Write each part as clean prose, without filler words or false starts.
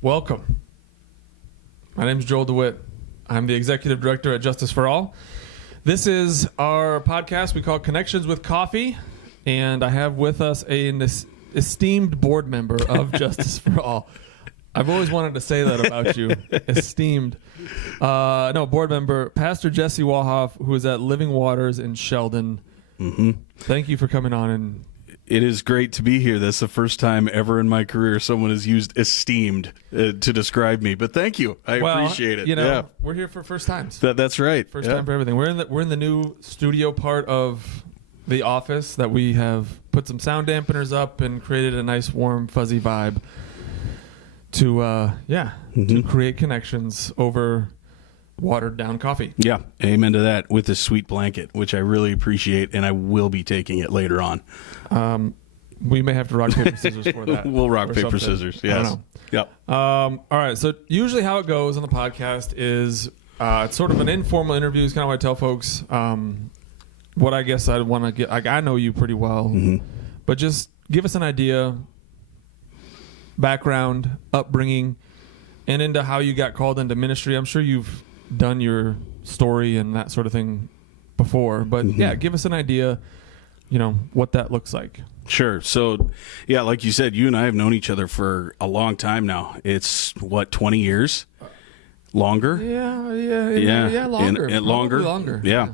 Welcome. My name is Joel DeWit. I'm the executive director at Justice for All. This is our podcast we call Connections with Coffee, and I have with us an esteemed board member of Justice for All. I've always wanted to say that about you, esteemed. Board member, Pastor Jesse Walhof, who is at Living Waters in Sheldon. Mm-hmm. Thank you for coming on. And it is great to be here. That's the first time ever in my career someone has used esteemed to describe me. But thank you. I appreciate it. We're here for first times. That's right. First time for everything. We're in the new studio part of the office that we have put some sound dampeners up and created a nice, warm, fuzzy vibe to create connections over watered down coffee. Yeah, amen to that, with this sweet blanket, which I really appreciate, and I will be taking it later on. We may have to rock, paper, scissors for that. We'll rock, paper, scissors, yes. I don't know. Yep. All right, so usually how it goes on the podcast is it's sort of an informal interview. Is kind of what I tell folks. What I guess I want to get, I know you pretty well, but just give us an idea, background, upbringing, and into how you got called into ministry. I'm sure you've done your story and that sort of thing before, but give us an idea, what that looks like. Sure. So, yeah, like you said, you and I have known each other for a long time now. It's 20 years? Longer? Yeah, longer. Longer. Yeah.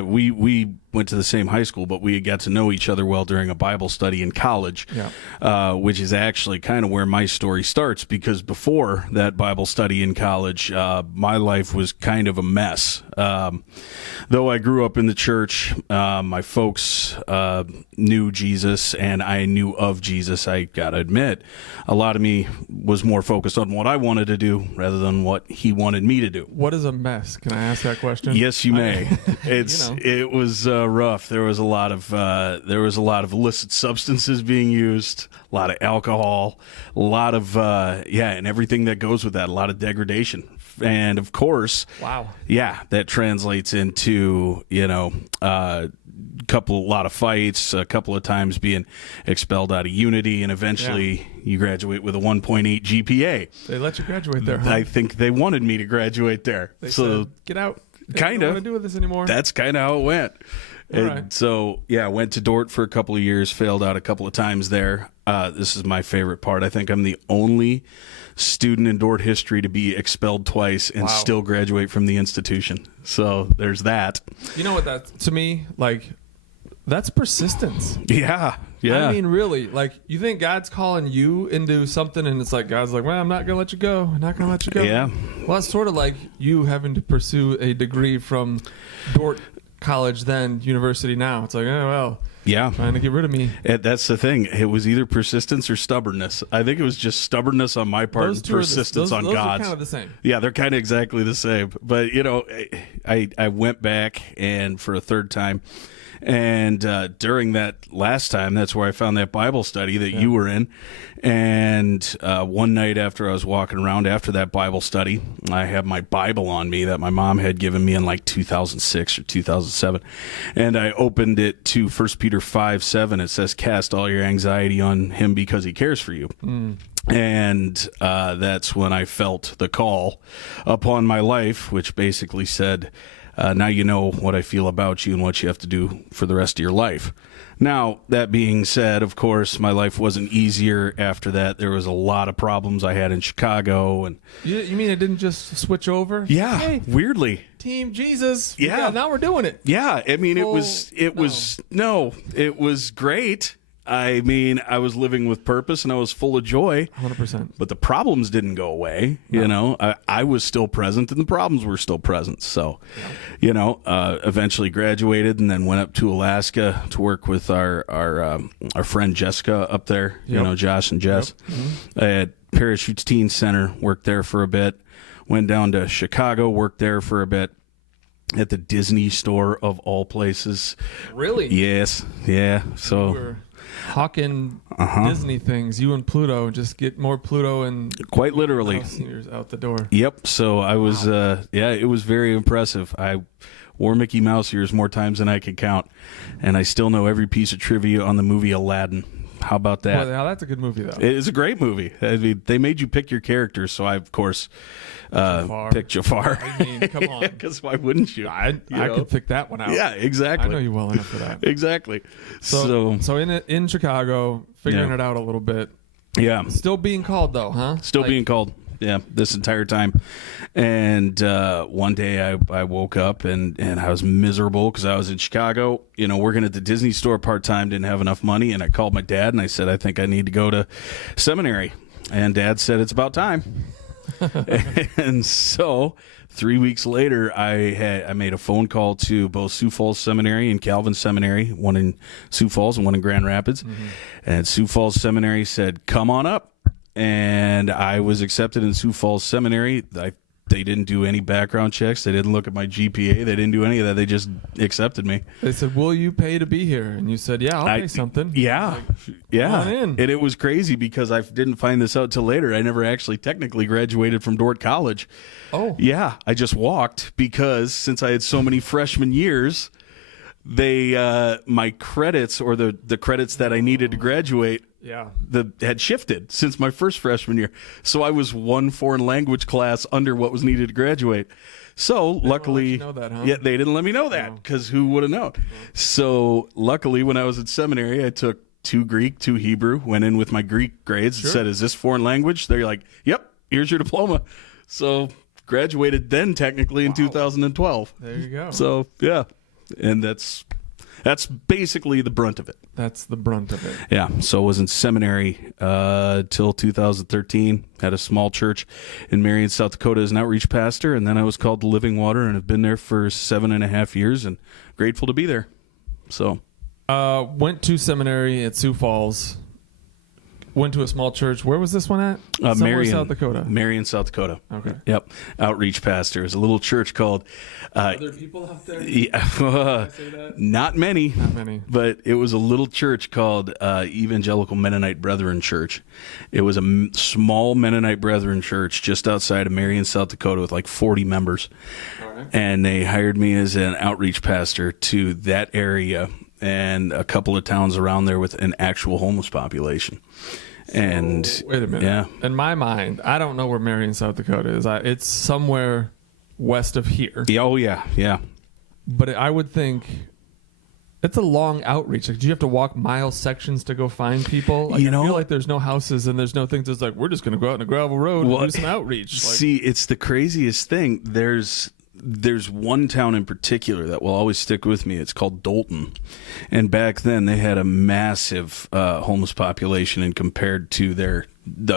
We went to the same high school, but we got to know each other well during a Bible study in college, which is actually kind of where my story starts, because before that Bible study in college, my life was kind of a mess. Though I grew up in the church, my folks knew Jesus, and I knew of Jesus. I got to admit, a lot of me was more focused on what I wanted to do rather than what he wanted me to do. What is a mess? Can I ask that question? Yes, you may. It was rough. There was a lot of illicit substances being used, a lot of alcohol, a lot of and everything that goes with that, a lot of degradation. And of course, that translates into a lot of fights, a couple of times being expelled out of Unity, and eventually you graduate with a 1.8 GPA. They let you graduate there, huh? I think they wanted me to graduate there. They said, get out. Kind of. Don't want to do with this anymore. That's kind of how it went. Right. So, went to DeWit for a couple of years, failed out a couple of times there. This is my favorite part. I think I'm the only student in DeWit history to be expelled twice and still graduate from the institution. So there's that. You know what to me, that's persistence. Yeah. I mean, really, you think God's calling you into something, and it's God's well, I'm not going to let you go. I'm not going to let you go. Yeah. Well, that's sort of like you having to pursue a degree from DeWit College, then university now. It's trying to get rid of me. That's the thing. It was either persistence or stubbornness. I think it was just stubbornness on my part and persistence on God's. Those are kind of the same. Yeah, they're kind of exactly the same. But, I went back and for a third time. And during that last time, that's where I found that Bible study that you were in. And one night after I was walking around after that Bible study, I had my Bible on me that my mom had given me in 2006 or 2007. And I opened it to 1 Peter 5:7. It says, "Cast all your anxiety on him because he cares for you." And that's when I felt the call upon my life, which basically said, now you know what I feel about you and what you have to do for the rest of your life. Now, that being said, of course, my life wasn't easier after that. There was a lot of problems I had in Chicago. And you mean it didn't just switch over? Yeah, hey, weirdly. Team Jesus. Yeah. Now we're doing it. Yeah, I mean, it was great. I mean, I was living with purpose and I was full of joy. 100%. But the problems didn't go away. No. I was still present and the problems were still present. So, eventually graduated and then went up to Alaska to work with our friend Jessica up there, Josh and Jess. At Parachutes Teen Center, worked there for a bit. Went down to Chicago, worked there for a bit. At the Disney store of all places. Really? Yes. Yeah. So hawking Disney things, you and Pluto, just get more Pluto and quite literally seniors out the door. Yep. So I was, it was very impressive. I wore Mickey Mouse ears more times than I could count, and I still know every piece of trivia on the movie Aladdin. how about that? Well, yeah, that's a good movie, though. It is a great movie. I mean, they made you pick your characters, so I, of course, picked Jafar. I mean, come on. Because why wouldn't you? I could pick that one out. Yeah, exactly. I know you well enough for that. Exactly. So in Chicago, figuring it out a little bit. Yeah. Still being called, though, huh? Still being called. Yeah, this entire time. And one day I woke up and I was miserable because I was in Chicago, working at the Disney store part-time, didn't have enough money. And I called my dad and I said, I think I need to go to seminary. And Dad said, it's about time. And so 3 weeks later, I made a phone call to both Sioux Falls Seminary and Calvin Seminary, one in Sioux Falls and one in Grand Rapids. Mm-hmm. And Sioux Falls Seminary said, come on up. And I was accepted in Sioux Falls Seminary. They didn't do any background checks. They didn't look at my GPA. They didn't do any of that. They just accepted me. They said, will you pay to be here? And you said, yeah, I'll pay something. Yeah. Come on in. And it was crazy because I didn't find this out till later. I never actually technically graduated from DeWit College. Oh. Yeah. I just walked because since I had so many freshman years, my credits or the credits that I needed to graduate had shifted since my first freshman year. So I was one foreign language class under what was needed to graduate. So luckily, know that, huh? Yeah, they didn't let me know that because who would have known? So luckily, when I was at seminary, I took 2 Greek, 2 Hebrew, went in with my Greek grades and said, is this foreign language? They're like, yep, here's your diploma. So graduated then technically in 2012. There you go. So yeah, and that's basically the brunt of it. That's the brunt of it. Yeah. So I was in seminary till 2013. Had a small church in Marion, South Dakota as an outreach pastor. And then I was called to Living Water and have been there for 7.5 years and grateful to be there. So. Went to seminary at Sioux Falls. Went to a small church. Where was this one at? Marion, South Dakota. Marion, South Dakota. Okay. Yep. Outreach pastor. It was a little church called... Are there people out there? Yeah. Say that? Not many. Not many. But it was a little church called Evangelical Mennonite Brethren Church. It was a small Mennonite Brethren church just outside of Marion, South Dakota with like 40 members. All right. And they hired me as an outreach pastor to that area and a couple of towns around there with an actual homeless population. And wait a minute. Yeah. In my mind, I don't know where Marion, South Dakota is. It's somewhere west of here. Yeah, oh yeah, yeah. But I would think it's a long outreach. Like, do you have to walk mile sections to go find people? Like, I feel like there's no houses and there's no things. It's like we're just going to go out on a gravel road and do some outreach. See, it's the craziest thing. There's one town in particular that will always stick with me. It's called Dolton. And back then they had a massive homeless population, and compared to the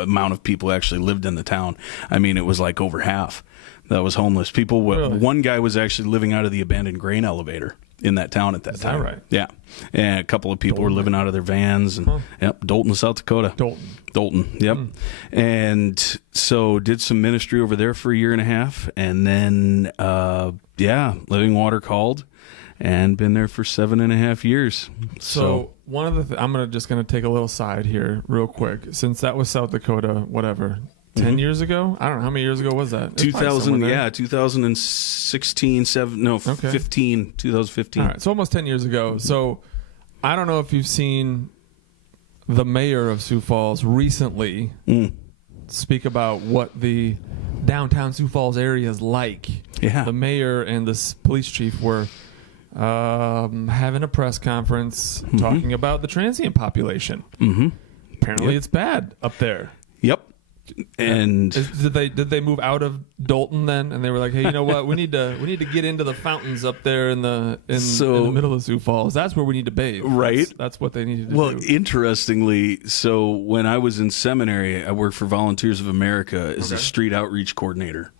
amount of people who actually lived in the town, I mean, it was like over half that was homeless. People, really? One guy was actually living out of the abandoned grain elevator in that town at that time. Is that right? Yeah. And a couple of people were living out of their vans. And yep, Dolton, South Dakota. Dolton, yep. And so did some ministry over there for 1.5 years. And then, Living Water called and been there for 7.5 years. So one of the I'm just going to take a little side here real quick. Since that was South Dakota, whatever, 10 years ago? I don't know. How many years ago was that? 2016, 2015. All right, so almost 10 years ago. So I don't know if you've seen the mayor of Sioux Falls recently speak about what the downtown Sioux Falls area is like. Yeah. The mayor and the police chief were having a press conference talking about the transient population. Mm-hmm. Apparently it's bad up there. Yep. And did they move out of Dolton then? And they were like, hey, you know what? We need to get into the fountains up there in the middle of Sioux Falls. That's where we need to bathe. Right. That's what they needed to do. Well, interestingly, so when I was in seminary, I worked for Volunteers of America as a street outreach coordinator.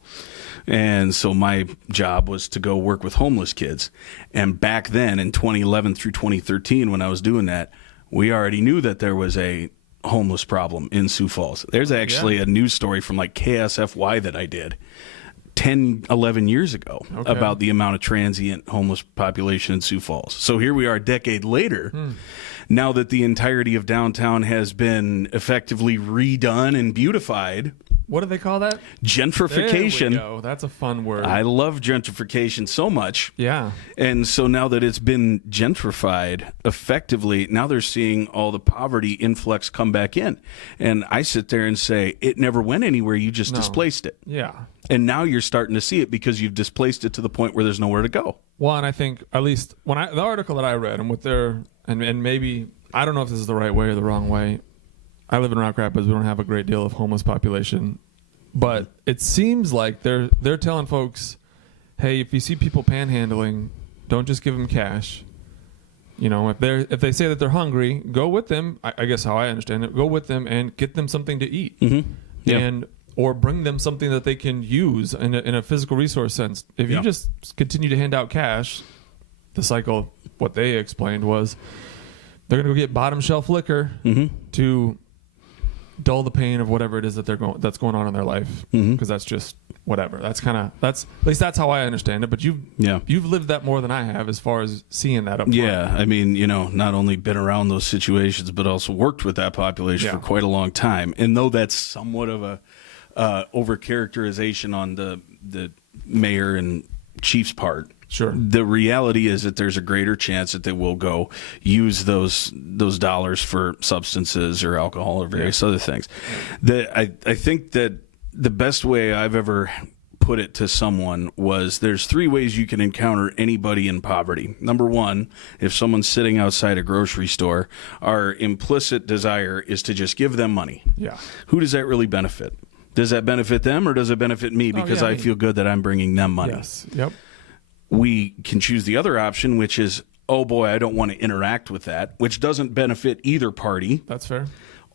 And so my job was to go work with homeless kids. And back then in 2011 through 2013, when I was doing that, we already knew that there was a homeless problem in Sioux Falls. There's actually a news story from like KSFY that I did 10, 11 years ago about the amount of transient homeless population in Sioux Falls. So here we are a decade later. now that the entirety of downtown has been effectively redone and beautified. What do they call that? Gentrification. There we go. That's a fun word. I love gentrification so much. Yeah. And so now that it's been gentrified effectively, now they're seeing all the poverty influx come back in. And I sit there and say, it never went anywhere. You just displaced it. Yeah. And now you're starting to see it because you've displaced it to the point where there's nowhere to go. Well, and I think at least the article that I read and what they're, and maybe, I don't know if this is the right way or the wrong way. I live in Rock Rapids. We don't have a great deal of homeless population, but it seems like they're telling folks, hey, if you see people panhandling, don't just give them cash. You know, if they say that they're hungry, go with them. I guess how I understand it, go with them and get them something to eat, Yeah. or bring them something that they can use in a physical resource sense. If you just continue to hand out cash, the cycle, what they explained was they're going to go get bottom shelf liquor to dull the pain of whatever it is that that's going on in their life, because that's just whatever. That's at least that's how I understand it. But you've lived that more than I have as far as seeing that up front. Yeah, I mean, not only been around those situations, but also worked with that population for quite a long time. And though that's somewhat of a overcharacterization on the mayor and chief's part, sure, the reality is that there's a greater chance that they will go use those dollars for substances or alcohol or various other things. I think that the best way I've ever put it to someone was there's 3 ways you can encounter anybody in poverty. Number 1, if someone's sitting outside a grocery store, our implicit desire is to just give them money. Yeah. Who does that really benefit? Does that benefit them or does it benefit me because I feel good that I'm bringing them money? Yes. Yep. We can choose the other option, which is, oh boy, I don't want to interact with that, which doesn't benefit either party. That's fair.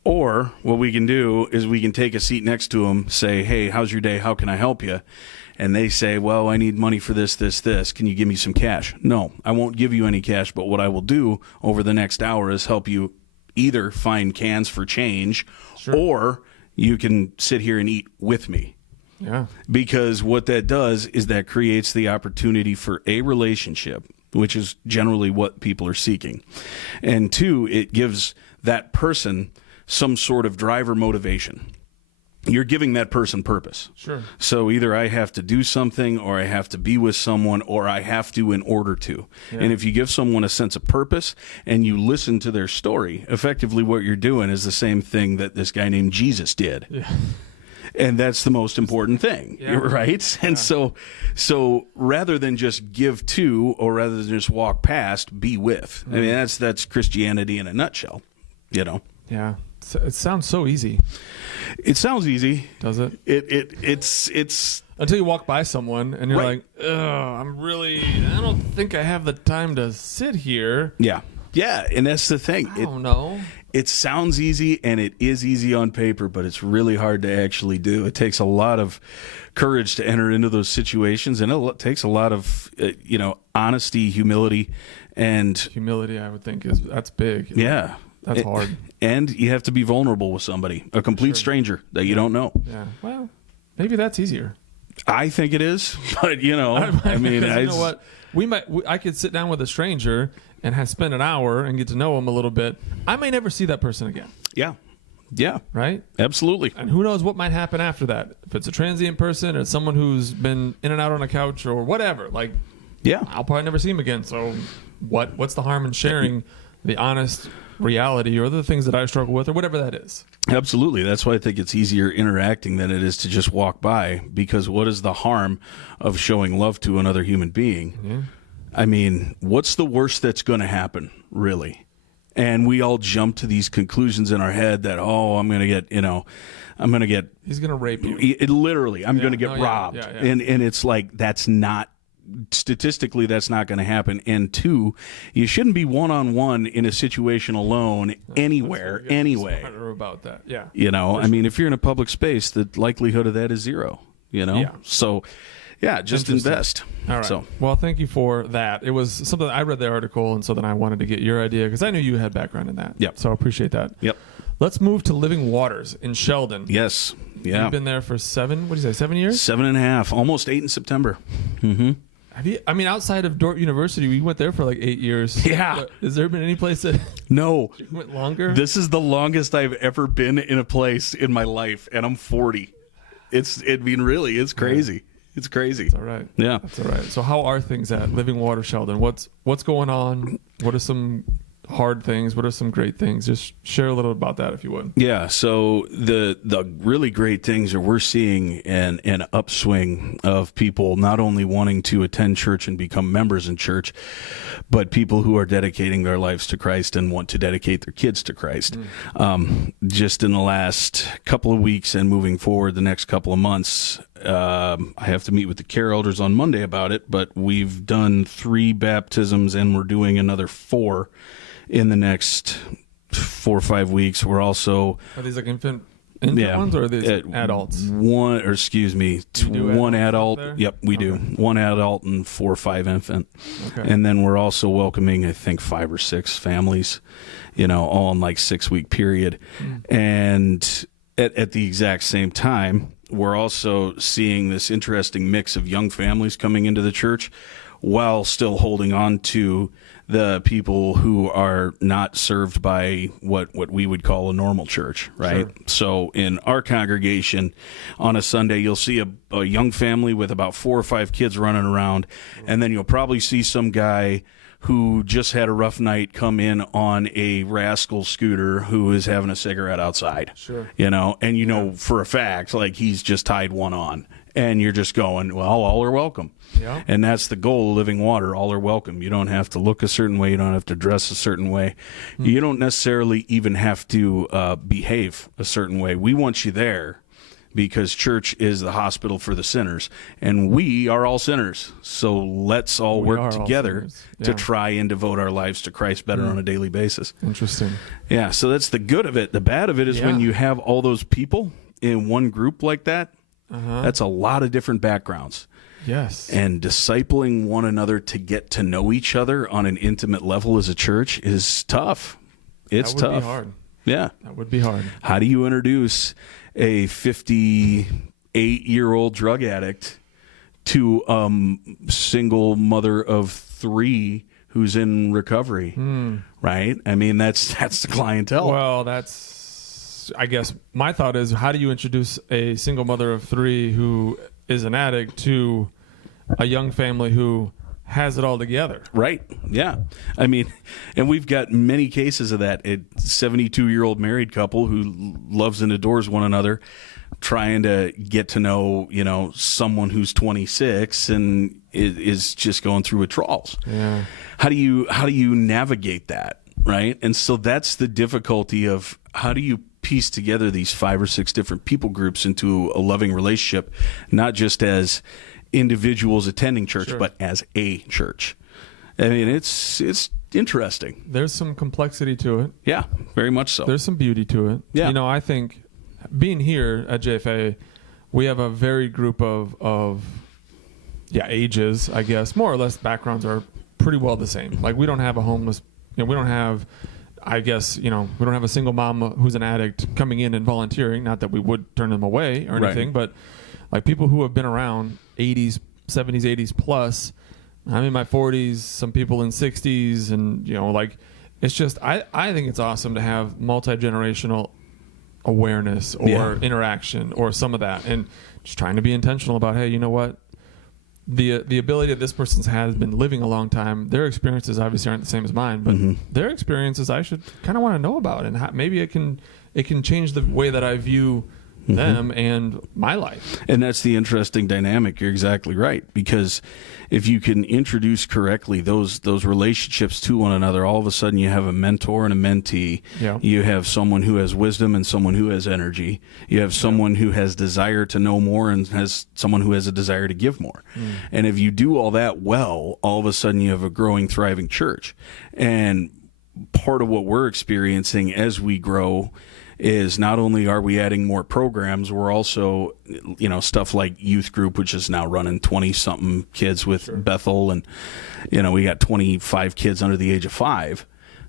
Or what we can do is we can take a seat next to them, say, hey, how's your day? How can I help you? And they say, well, I need money for this, this, this. Can you give me some cash? No, I won't give you any cash, but what I will do over the next hour is help you either find cans for change, or you can sit here and eat with me. Yeah. Because what that does is that creates the opportunity for a relationship, which is generally what people are seeking. And 2, it gives that person some sort of driver motivation. You're giving that person purpose. Sure. So either I have to do something, or I have to be with someone, or I have to in order to. Yeah. And if you give someone a sense of purpose and you listen to their story, effectively what you're doing is the same thing that this guy named Jesus did. Yeah. And that's the most important thing, right? And so rather than just give to, or rather than just walk past, be with. I mean, that's Christianity in a nutshell, Yeah. It sounds so easy. It sounds easy. Does it? It's until you walk by someone and you're like, ugh, I don't think I have the time to sit here. Yeah. Yeah, and that's the thing. I don't know. It sounds easy, and it is easy on paper, but it's really hard to actually do. It takes a lot of courage to enter into those situations, and it takes a lot of honesty, humility, and humility. I would think that's big. Yeah. That's hard. And you have to be vulnerable with somebody, a complete stranger that you don't know. Yeah. Well, maybe that's easier. I think it is, but I mean, you know what? I could sit down with a stranger and spend an hour and get to know them a little bit. I may never see that person again. Yeah. Yeah. Right? Absolutely. And who knows what might happen after that? If it's a transient person or someone who's been in and out on a couch or whatever, I'll probably never see him again. So what's the harm in sharing the honest reality or the things that I struggle with or whatever that is? Absolutely. That's why I think it's easier interacting than it is to just walk by, because what is the harm of showing love to another human being? Yeah. I mean, what's the worst that's going to happen, really? And we all jump to these conclusions in our head that, I'm going to get, he's going to rape you. Literally, I'm going to get robbed. Yeah. And it's like, that's not, statistically, that's not going to happen. And 2, you shouldn't be one-on-one in a situation alone anywhere, anyway. Smarter about that, yeah. I mean, if you're in a public space, the likelihood of that is 0, Yeah. So, yeah, just invest. All right. So. Well, thank you for that. It was something I read the article, and so then I wanted to get your idea because I knew you had background in that. Yep. So I appreciate that. Yep. Let's move to Living Waters in Sheldon. Yes. Yeah. You've been there for 7 years? 7.5, almost 8 in September. Mm-hmm. I mean, outside of Dordt University, we went there for like 8 years. Yeah. Has there been any place that No. went longer? This is the longest I've ever been in a place in my life, and I'm 40. It's crazy. It's crazy. That's all right. Yeah. That's all right. So how are things at Living Water Sheldon? What's going on? What are some hard things? What are some great things? Just share a little about that if you would. Yeah, so the really great things are we're seeing an upswing of people not only wanting to attend church and become members in church, but people who are dedicating their lives to Christ and want to dedicate their kids to Christ. Just in the last couple of weeks and moving forward the next couple of months, I have to meet with the care elders on Monday about it, but we've done 3 baptisms and we're doing another 4 in the next 4 or 5 weeks. We're also... Are these like infant ones, or are these adults? One adult. there? Yep, we do. 1 adult and 4 or 5 infant. Okay. And then we're also welcoming, I think, 5 or 6 families, all in like 6-week period. And at the exact same time, we're also seeing this interesting mix of young families coming into the church while still holding on to the people who are not served by what we would call a normal church, right? Sure. So in our congregation, on a Sunday, you'll see a young family with about 4 or 5 kids running around, and then you'll probably see some guy who just had a rough night come in on a rascal scooter who is having a cigarette outside. Sure. And for a fact, like, he's just tied one on. And you're just going, well, all are welcome. Yeah. And that's the goal of Living Water. All are welcome. You don't have to look a certain way. You don't have to dress a certain way. You don't necessarily even have to behave a certain way. We want you there because church is the hospital for the sinners. And we are all sinners. So let's all work together to try and devote our lives to Christ better on a daily basis. Interesting. Yeah, so that's the good of it. The bad of it is when you have all those people in one group like that, that's a lot of different backgrounds. Yes. And discipling one another to get to know each other on an intimate level as a church is tough. It's tough. That would be hard. Yeah. That would be hard. How do you introduce a 58-year-old drug addict to a single mother of 3 who's in recovery? Right? I mean, that's the clientele. Well, I guess my thought is, how do you introduce a single mother of 3 who is an addict to a young family who has it all together? Right. Yeah. I mean, and we've got many cases of that. A 72-year-old married couple who loves and adores one another, trying to get to know, someone who's 26 and is just going through withdrawals. Yeah. How do you navigate that? Right. And so that's the difficulty of how do you piece together these 5 or 6 different people groups into a loving relationship, not just as individuals attending church, but as a church. I mean, it's interesting. There's some complexity to it. Yeah, very much so. There's some beauty to it. Yeah. I think being here at JFA, we have a varied group of ages, I guess. More or less backgrounds are pretty well the same. Like, we don't have a homeless, we don't have, I guess, we don't have a single mom who's an addict coming in and volunteering. Not that we would turn them away or anything, but like people who have been around 80s, 70s, 80s plus. I'm in my 40s, some people in 60s, and it's just I think it's awesome to have multi-generational awareness or interaction or some of that, and just trying to be intentional about, hey, you know what? The ability that this person's has been living a long time, their experiences obviously aren't the same as mine, but their experiences I should kind of want to know about, and maybe it can change the way that I view them and my life. And that's the interesting dynamic. You're exactly right, because if you can introduce correctly those relationships to one another, all of a sudden you have a mentor and a mentee. Yeah. You have someone who has wisdom and someone who has energy. You have someone who has desire to know more and has someone who has a desire to give more. And if you do all that well, all of a sudden you have a growing, thriving church. And part of what we're experiencing as we grow is not only are we adding more programs, we're also, stuff like youth group, which is now running 20-something kids with Bethel, and, we got 25 kids under the age of 5.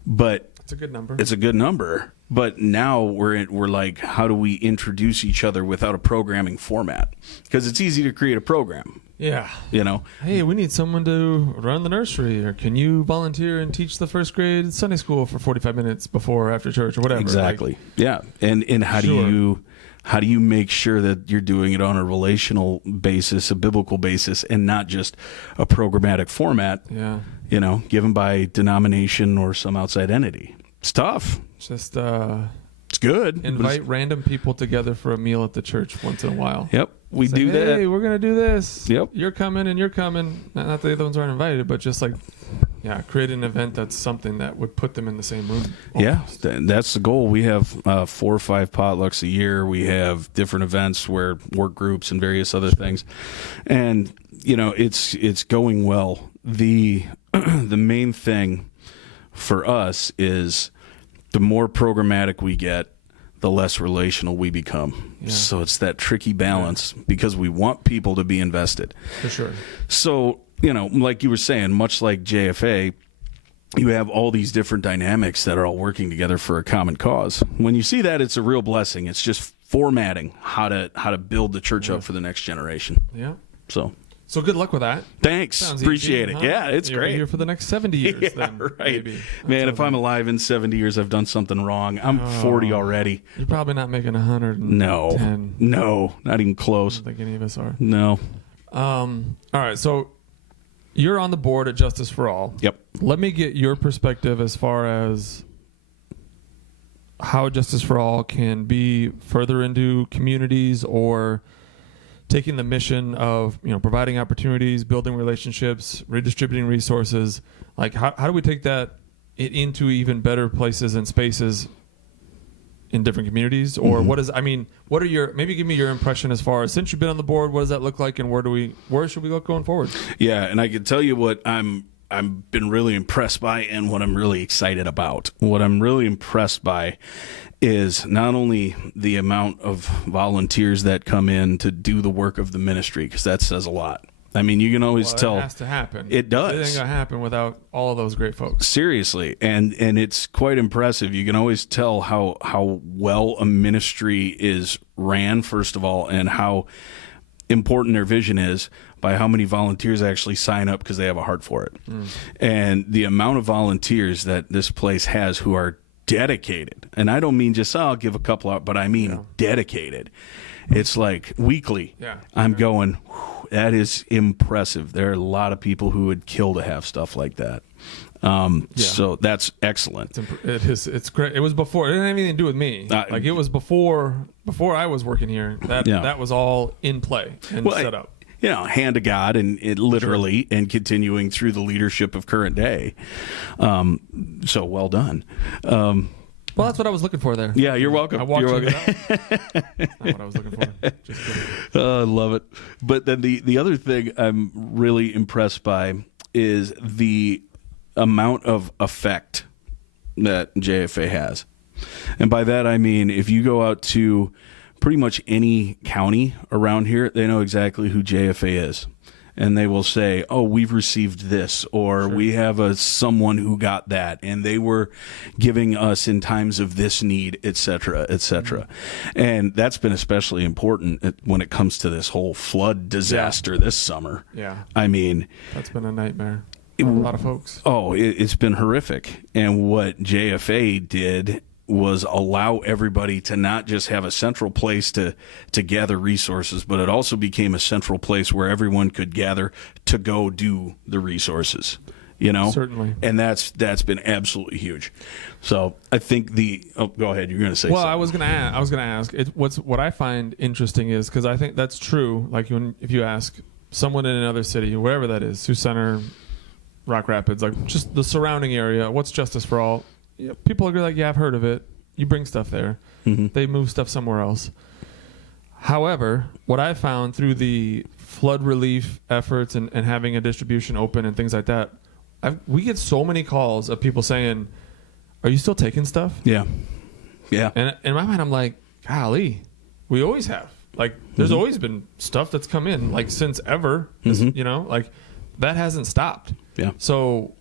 But it's a good number. It's a good number. But now we're like, how do we introduce each other without a programming format? Because it's easy to create a program. Yeah. You know? Hey, we need someone to run the nursery, or can you volunteer and teach the first grade Sunday school for 45 minutes before or after church or whatever? Exactly. Like, yeah. And how do you make sure that you're doing it on a relational basis, a biblical basis, and not just a programmatic format, yeah. you know, given by denomination or some outside entity? It's tough. Just it's good. invite random people together for a meal at the church once in a while. Yep. We Say, do that. Hey, we're going to do this. Yep. You're coming and you're coming. Not that the other ones aren't invited, but just like, yeah, create an event that's something that would put them in the same room. Almost. Yeah, that's the goal. We have 4 or 5 potlucks a year. We have different events where work groups and various other things. And, you know, it's going well. The main thing for us is the more programmatic we get, the less relational we become. Yeah. So it's that tricky balance because we want people to be invested. For sure. So, you know, like you were saying, much like JFA, you have all these different dynamics that are all working together for a common cause. When you see that, it's a real blessing. It's just formatting how to build the church up for the next generation. Yeah. So good luck with that. Thanks. Sounds Appreciate easy, it. huh? Yeah, it's You're great. here for the next 70 years. Yeah, then, right. Maybe. Man, if I'm alive in 70 years, I've done something wrong. I'm 40 already. You're probably not making 100. No, not even close. I don't think any of us are. No. All right, so you're on the board at Justice for All. Yep. Let me get your perspective as far as how Justice for All can be further into communities or taking the mission of, you know, providing opportunities, building relationships, redistributing resources. Like, how do we take that into even better places and spaces in different communities? Or what are your, maybe give me your impression as far as, since you've been on the board, what does that look like, and where should we look going forward? Yeah, and I can tell you what I've been really impressed by and what I'm really excited about. What I'm really impressed by is not only the amount of volunteers that come in to do the work of the ministry, because that says a lot. I mean, you can always tell. It has to happen. It does. It ain't going to happen without all of those great folks. Seriously. And it's quite impressive. You can always tell how well a ministry is ran, first of all, and how important their vision is by how many volunteers actually sign up because they have a heart for it. And the amount of volunteers that this place has who are dedicated, and I don't mean just, I'll give a couple out, but I mean dedicated. It's like weekly. Yeah. I'm going, whew, that is impressive. There are a lot of people who would kill to have stuff like that. So that's excellent. It's great. It was before. It didn't have anything to do with me. Like, it was before I was working here. That was all in play and set up. You know, hand to God and it literally and continuing through the leadership of current day. So well done. Well, that's what I was looking for there. Yeah, you're welcome. I walked you it out. That's not what I was looking for. Just kidding. I love it. But then the other thing I'm really impressed by is the amount of effect that JFA has. And by that, I mean, if you go out to pretty much any county around here, they know exactly who JFA is. And they will say, oh, we've received this, or we have someone who got that, and they were giving us in times of this need, et cetera, et cetera. And that's been especially important when it comes to this whole flood disaster this summer. Yeah. I mean, that's been a nightmare for a lot of folks. Oh, it's been horrific. And what JFA did was allow everybody to not just have a central place to gather resources, but it also became a central place where everyone could gather to go do the resources, you know? Certainly. And that's been absolutely huge. So I think go ahead. You're going to say something. Well, I was going to ask, what I find interesting is, because I think that's true. Like, if you ask someone in another city, wherever that is, Sioux Center, Rock Rapids, like just the surrounding area, what's Justice for All? Yeah, people agree, like, yeah, I've heard of it. You bring stuff there. Mm-hmm. They move stuff somewhere else. However, what I found through the flood relief efforts and having a distribution open and things like that, we get so many calls of people saying, are you still taking stuff? Yeah. Yeah. And in my mind, I'm like, golly, we always have. Like, there's always been stuff that's come in, like, since ever. You know, like, that hasn't stopped. Yeah. So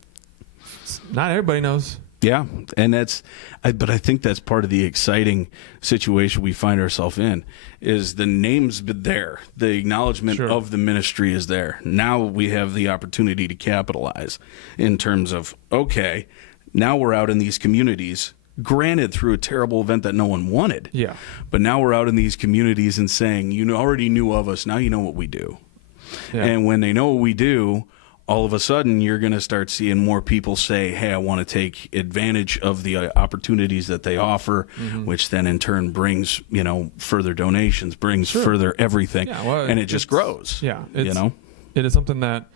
not everybody knows. Yeah, and but I think that's part of the exciting situation we find ourselves in, is the name's been there. The acknowledgement of the ministry is there. Now we have the opportunity to capitalize in terms of, okay, now we're out in these communities, granted through a terrible event that no one wanted. Yeah. But now we're out in these communities and saying, you already knew of us, now you know what we do. Yeah. And when they know what we do, all of a sudden you're going to start seeing more people say, hey, I want to take advantage of the opportunities that they offer, which then in turn brings, further donations, brings further everything. Yeah, well, and it just grows. Yeah. It is something that,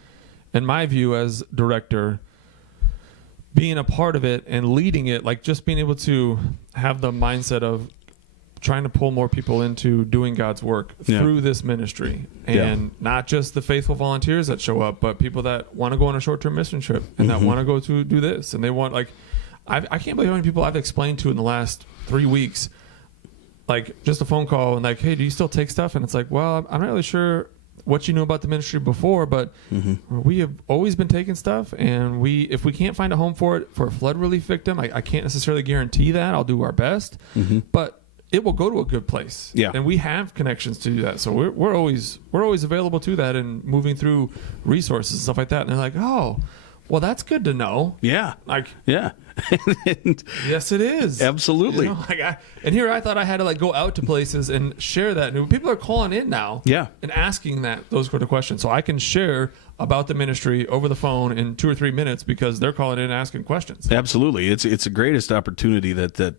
in my view as director, being a part of it and leading it, like just being able to have the mindset of trying to pull more people into doing God's work through this ministry, and not just the faithful volunteers that show up, but people that want to go on a short-term mission trip and that want to go to do this. And they want, like, I can't believe how many people I've explained to in the last 3 weeks, like just a phone call and like, hey, do you still take stuff? And it's like, well, I'm not really sure what you knew about the ministry before, but we have always been taking stuff, and if we can't find a home for it for a flood relief victim, I can't necessarily guarantee that. I'll do our best, but it will go to a good place. Yeah. And we have connections to do that. So we're always available to that and moving through resources and stuff like that. And they're like, oh, well, that's good to know. Yeah. Yeah. Yes, it is. Absolutely. And here I thought I had to go out to places and share that. And people are calling in now. Yeah. And asking those sort of questions. So I can share about the ministry over the phone in 2 or 3 minutes because they're calling in and asking questions. Absolutely. It's the greatest opportunity that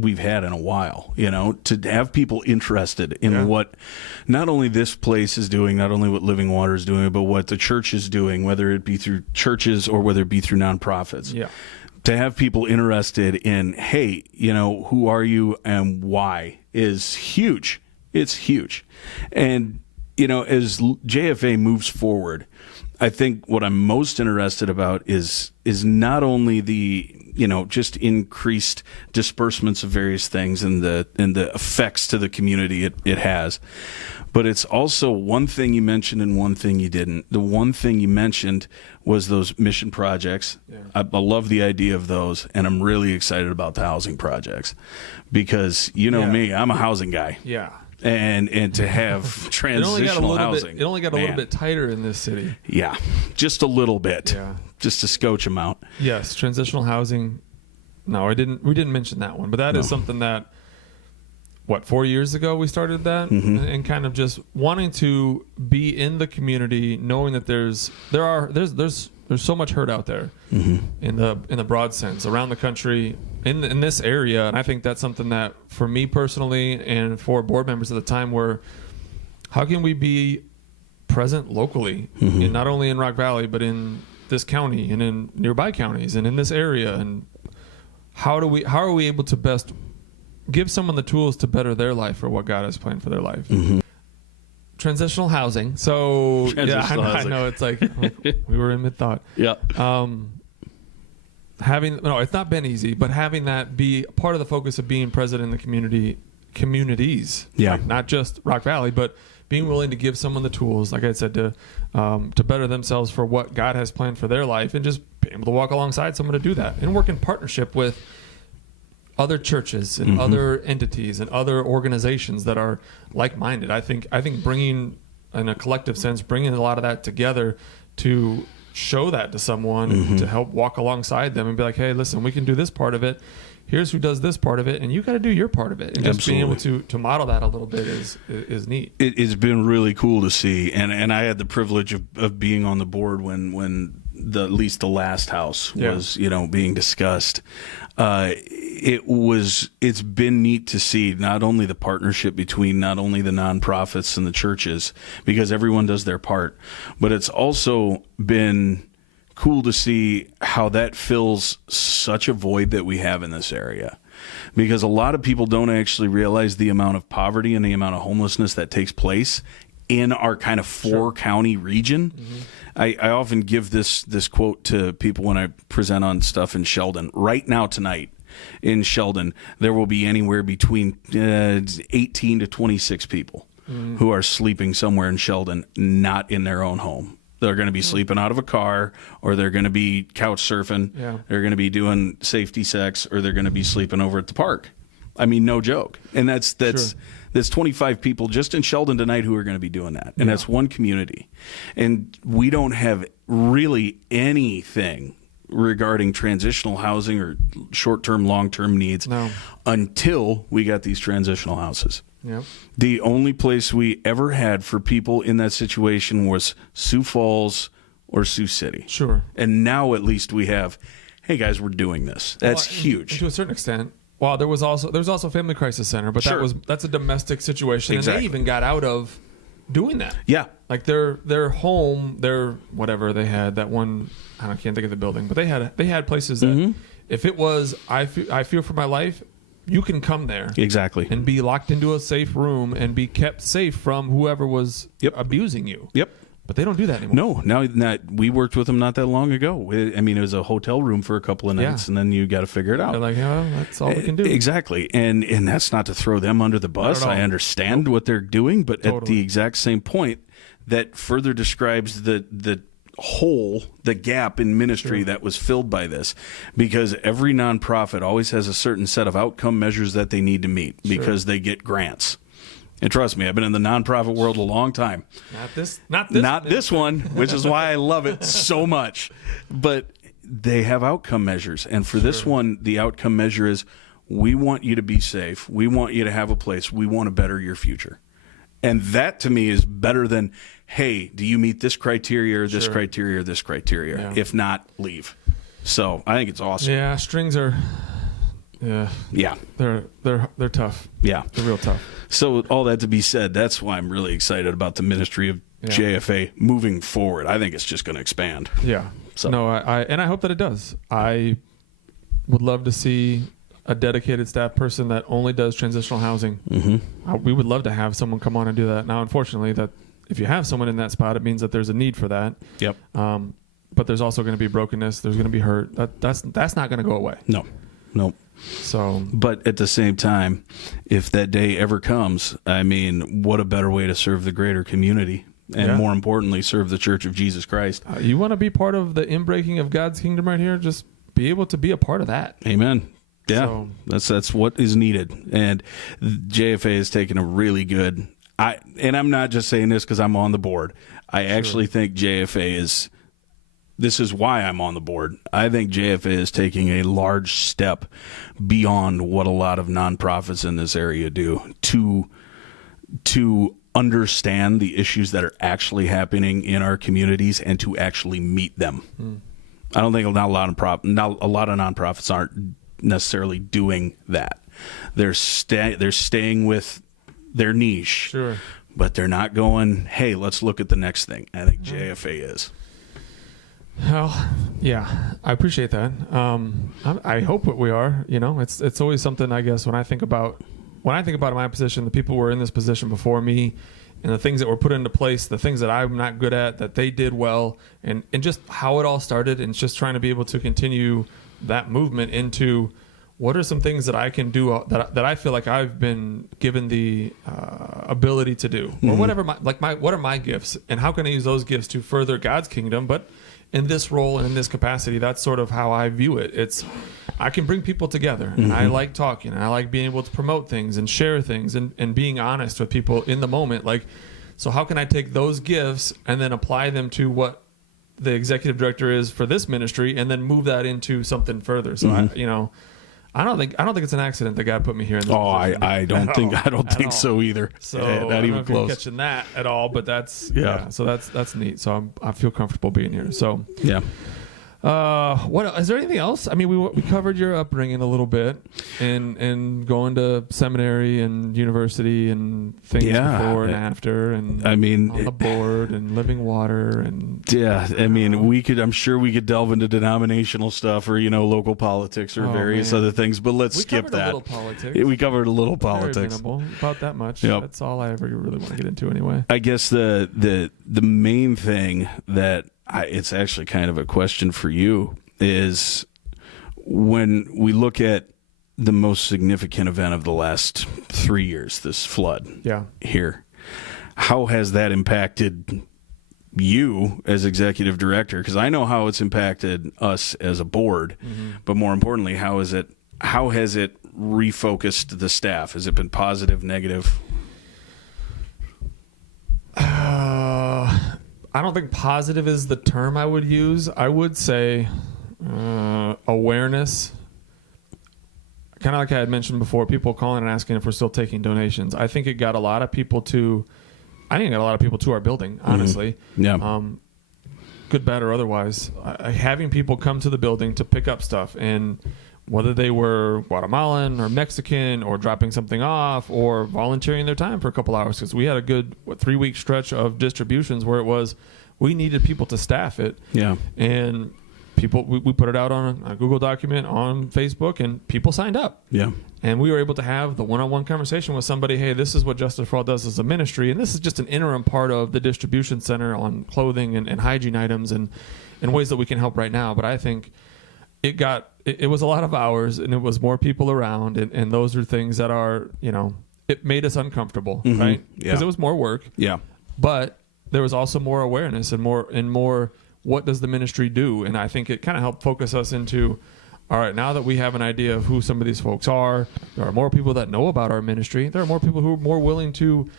we've had in a while, to have people interested in what not only this place is doing, not only what Living Water is doing, but what the church is doing, whether it be through churches or whether it be through nonprofits. Yeah. To have people interested in, hey, who are you and why is huge. It's huge. And, as JFA moves forward, I think what I'm most interested about is not only the, just increased disbursements of various things and the effects to the community it has, but it's also one thing you mentioned and one thing you didn't. The one thing you mentioned was those mission projects. Yeah. I love the idea of those, and I'm really excited about the housing projects because me, I'm a housing guy. Yeah. And to have transitional housing. It only got a little bit tighter in this city. Yeah, just a little bit. Yeah. Just a scotch amount. Yes, transitional housing. No, we didn't mention that one, but that is something that 4 years ago we started that, and kind of just wanting to be in the community, knowing that there's so much hurt out there in the broad sense around the country, in this area. And I think that's something that for me personally and for board members at the time were, how can we be present locally, and not only in Rock Valley, but in this county and in nearby counties and in this area, and how are we able to best give someone the tools to better their life for what God has planned for their life. Transitional housing. So I know it's like we were in mid-thought. Yeah. It's not been easy, but having that be part of the focus of being present in the communities. Yeah. Not just Rock Valley, but being willing to give someone the tools, like I said, to better themselves for what God has planned for their life, and just being able to walk alongside someone to do that and work in partnership with other churches and other entities and other organizations that are like-minded. I think bringing, in a collective sense, bringing a lot of that together to show that to someone, to help walk alongside them and be like, hey, listen, we can do this part of it. Here's who does this part of it, and you got to do your part of it. And just being able to model that a little bit is neat. It's been really cool to see, and I had the privilege of being on the board when at least the last house was being discussed. It's been neat to see not only the partnership between not only the nonprofits and the churches, because everyone does their part, but it's also been cool to see how that fills such a void that we have in this area. Because a lot of people don't actually realize the amount of poverty and the amount of homelessness that takes place in our kind of four-county region. I often give this quote to people when I present on stuff in Sheldon. Right now, tonight, in Sheldon, there will be anywhere between 18 to 26 people who are sleeping somewhere in Sheldon, not in their own home. They're going to be sleeping out of a car, or they're going to be couch surfing. Yeah. They're going to be doing safety sex, or they're going to be sleeping over at the park. I mean, no joke. And that's Sure. there's 25 people just in Sheldon tonight who are going to be doing that. And that's one community. And we don't have really anything regarding transitional housing or short-term, long-term needs until we got these transitional houses. Yep. The only place we ever had for people in that situation was Sioux Falls or Sioux City. Sure. And now at least we have, hey guys, we're doing this. That's huge. And to a certain extent. Well, there was also Family Crisis Center, but that's a domestic situation, Exactly. and they even got out of doing that. Yeah. Like their home, their whatever they had, that one, I can't think of the building, but they had places that if it was I feel for my life, you can come there Exactly. and be locked into a safe room and be kept safe from whoever was abusing you. Yep. But they don't do that anymore. No, we worked with them not that long ago. I mean, it was a hotel room for a couple of nights, and then you got to figure it out. They're like, that's all we can do. Exactly. And that's not to throw them under the bus. I understand what they're doing, but at the exact same point, that further describes the hole, the gap in ministry that was filled by this, because every nonprofit always has a certain set of outcome measures that they need to meet because they get grants. And trust me, I've been in the nonprofit world a long time. Not this one, which is why I love it so much. But they have outcome measures. And for this one, the outcome measure is, we want you to be safe. We want you to have a place. We want to better your future. And that to me is better than, hey, do you meet this criteria or this criteria or this criteria? Yeah. If not, leave. So I think it's awesome. Yeah, strings are... Yeah, they're tough. Yeah, they're real tough. So all that to be said, that's why I'm really excited about the ministry of JFA moving forward. I think it's just going to expand. Yeah. So. No, I hope that it does. I would love to see a dedicated staff person that only does transitional housing. Mm-hmm. We would love to have someone come on and do that. Now, unfortunately, that if you have someone in that spot, it means that there's a need for that. Yep. But there's also going to be brokenness. There's going to be hurt. That's not going to go away. No. So, but at the same time, if that day ever comes, I mean, what a better way to serve the greater community, and more importantly, serve the Church of Jesus Christ. You want to be part of the inbreaking of God's kingdom right here? Just be able to be a part of that. Amen. Yeah, so, that's what is needed, and JFA has taken a really good. And I'm not just saying this because I'm on the board. I actually think JFA is. This is why I'm on the board. I think JFA is taking a large step beyond what a lot of nonprofits in this area do to understand the issues that are actually happening in our communities and to actually meet them. I don't think a lot of nonprofits aren't necessarily doing that. They're staying with their niche, but they're not going, hey, let's look at the next thing. I think JFA is. Well, yeah, I appreciate that. I hope what we are. It's always something. I guess when I think about my position, the people who were in this position before me, and the things that were put into place, the things that I'm not good at, that they did well, and just how it all started, and just trying to be able to continue that movement into what are some things that I can do that I feel like I've been given the ability to do, or whatever what are my gifts, and how can I use those gifts to further God's kingdom, but in this role and in this capacity. That's sort of how I view it. I can bring people together, and I like talking, and I like being able to promote things and share things and being honest with people in the moment. So how can I take those gifts and then apply them to what the executive director is for this ministry, and then move that into something further? So I don't think it's an accident that God put me here in this position. I don't think so either. So not I don't even know if close. you're catching that at all, but that's so that's neat. So I feel comfortable being here. So yeah. What is there anything else? I mean, we covered your upbringing a little bit, and going to seminary and university and things before and after, and I mean, on the board and living water and I mean, I'm sure we could delve into denominational stuff or local politics or various other things, but let's skip that. We covered a little politics. Very minimal, about that much. Yep. That's all I ever really want to get into anyway. I guess the main thing that it's actually kind of a question for you is when we look at the most significant event of the last 3 years, this flood here, how has that impacted you as executive director, because I know how it's impacted us as a board, but more importantly, how has it refocused the staff? Has it been positive, negative? I don't think positive is the term I would use. I would say awareness. Kind of like I had mentioned before, people calling and asking if we're still taking donations. I think it got a lot of people to our building, honestly. Yeah. Good, bad, or otherwise. Having people come to the building to pick up stuff, and whether they were Guatemalan or Mexican or dropping something off or volunteering their time for a couple hours, because we had a good 3-week stretch of distributions where we needed people to staff it. Yeah. And people, we put it out on a Google document on Facebook, and people signed up. Yeah. And we were able to have the one-on-one conversation with somebody. Hey, this is what Justice for All does as a ministry, and this is just an interim part of the distribution center on clothing and hygiene items and ways that we can help right now. But I think it was a lot of hours, and it was more people around, and those are things that are, it made us uncomfortable, right? Because it was more work. Yeah. But there was also more awareness and more what does the ministry do? And I think it kind of helped focus us into, all right, now that we have an idea of who some of these folks are, there are more people that know about our ministry. There are more people who are more willing to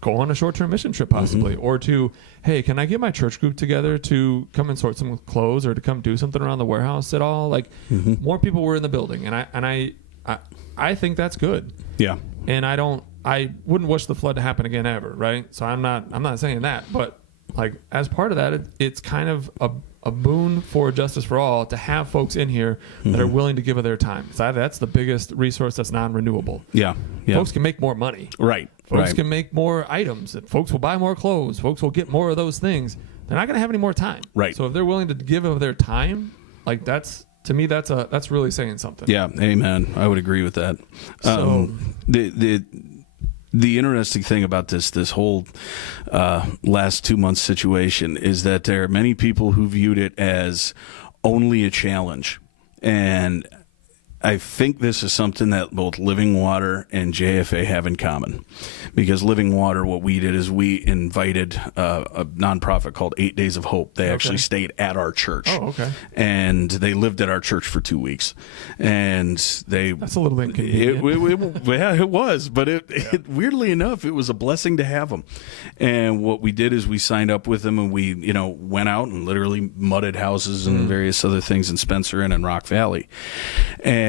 go on a short-term mission trip possibly, or to, hey, can I get my church group together to come and sort some clothes or to come do something around the warehouse at all? Like more people were in the building, and I think that's good. Yeah. And I wouldn't wish the flood to happen again ever, right? So I'm not saying that, but like as part of that, it's kind of a boon for Justice for All to have folks in here that are willing to give of their time. So that's the biggest resource that's non-renewable. Yeah. Folks can make more money. Right. Folks can make more items. Folks will buy more clothes. Folks will get more of those things. They're not going to have any more time. Right. So if they're willing to give of their time, like to me, that's really saying something. Yeah. Amen. I would agree with that. So the interesting thing about this whole last 2 months situation is that there are many people who viewed it as only a challenge. And I think this is something that both Living Water and JFA have in common. Because Living Water, what we did is we invited a nonprofit called 8 Days of Hope. They actually stayed at our church. Oh, okay. And they lived at our church for 2 weeks. And that's a little inconvenient. It was. But it weirdly enough, it was a blessing to have them. And what we did is we signed up with them, and we went out and literally mudded houses and various other things in Spencer and in Rock Valley. And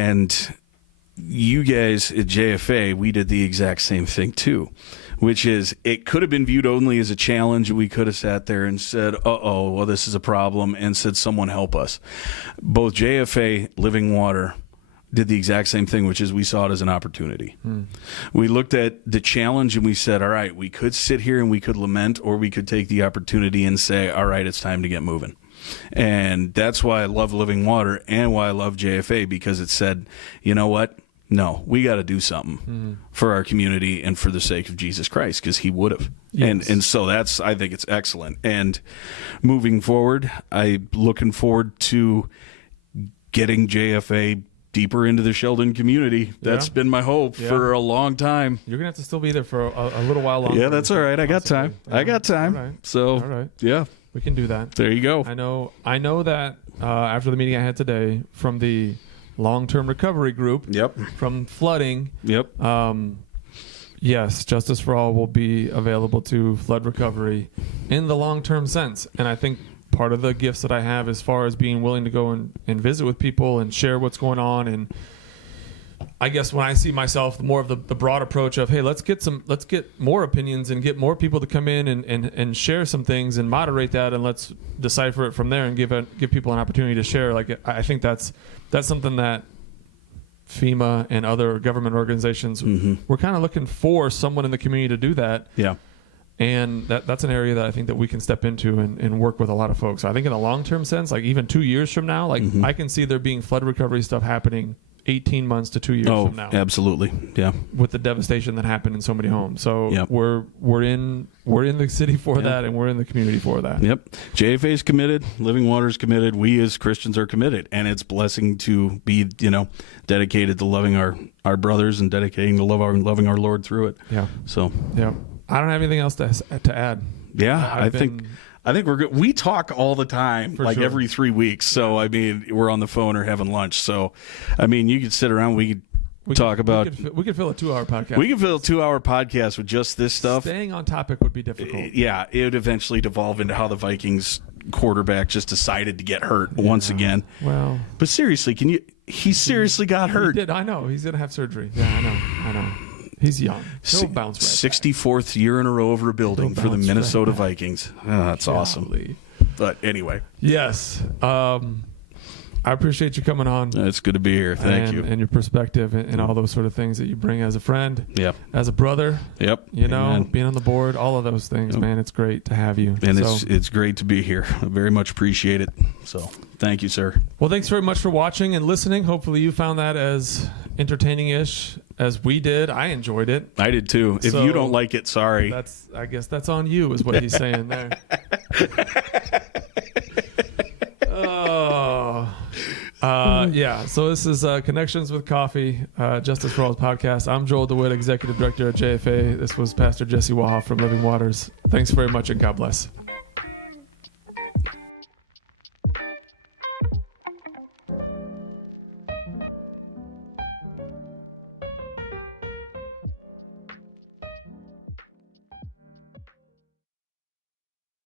you guys at JFA, we did the exact same thing too, which is it could have been viewed only as a challenge. We could have sat there and said, well, this is a problem, and said, someone help us. Both JFA, Living Water, did the exact same thing, which is we saw it as an opportunity. We looked at the challenge and we said, all right, we could sit here and we could lament, or we could take the opportunity and say, all right, it's time to get moving. And that's why I love Living Water and why I love JFA, because it said, you know what? No, we got to do something for our community and for the sake of Jesus Christ, because he would have. Yes. And so I think it's excellent. And moving forward, I'm looking forward to getting JFA deeper into the Sheldon community. That's been my hope for a long time. You're going to have to still be there for a little while longer. Yeah, that's all right. I got time. Yeah. I got time. All right. So, all right. Yeah. We can do that. There you go. I know that after the meeting I had today from the long-term recovery group from flooding, yes, Justice for All will be available to flood recovery in the long-term sense. And I think part of the gifts that I have as far as being willing to go and visit with people and share what's going on, and I guess when I see myself more of the broad approach of, hey, let's get more opinions and get more people to come in and share some things and moderate that, and let's decipher it from there and give people an opportunity to share. Like, I think that's something that FEMA and other government organizations, we're kind of looking for someone in the community to do that. Yeah. And that's an area that I think that we can step into and work with a lot of folks. So I think in the long-term sense, like even 2 years from now, like I can see there being flood recovery stuff happening 18 months to 2 years from now. Absolutely. Yeah. With the devastation that happened in so many homes. So we're in the city for that, and we're in the community for that. Yep. JFA is committed. Living Water is committed. We as Christians are committed. And it's blessing to be, dedicated to loving our brothers and dedicating to loving our Lord through it. Yeah. So. Yeah. I don't have anything else to add. Yeah. I think we're good. We talk all the time, Sure. every 3 weeks. So, I mean, we're on the phone or having lunch. So, I mean, you could sit around. We could talk about. We could fill a 2-hour podcast. We could fill a 2-hour podcast with just this stuff. Staying on topic would be difficult. Yeah, it would eventually devolve into how the Vikings quarterback just decided to get hurt once again. Well, but seriously, he seriously got hurt. He did. I know. He's going to have surgery. Yeah, I know. He's young. He'll bounce right 64th year in a row of rebuilding for the Minnesota Vikings. Oh, that's awesome. But anyway. Yes. I appreciate you coming on. It's good to be here. Thank you. And your perspective and all those sort of things that you bring as a friend. Yep. As a brother. Yep. You know, being on the board, all of those things, man. It's great to have you. And it's great to be here. I very much appreciate it. So thank you, sir. Well, thanks very much for watching and listening. Hopefully you found that as entertaining-ish as we did. I enjoyed it. I did too. If you don't like it, sorry. I guess that's on you, is what he's saying there. Yeah. So this is Connections with Coffee, Justice for All's podcast. I'm Joel DeWitt, Executive Director at JFA. This was Pastor Jesse Walhof from Living Waters. Thanks very much, and God bless.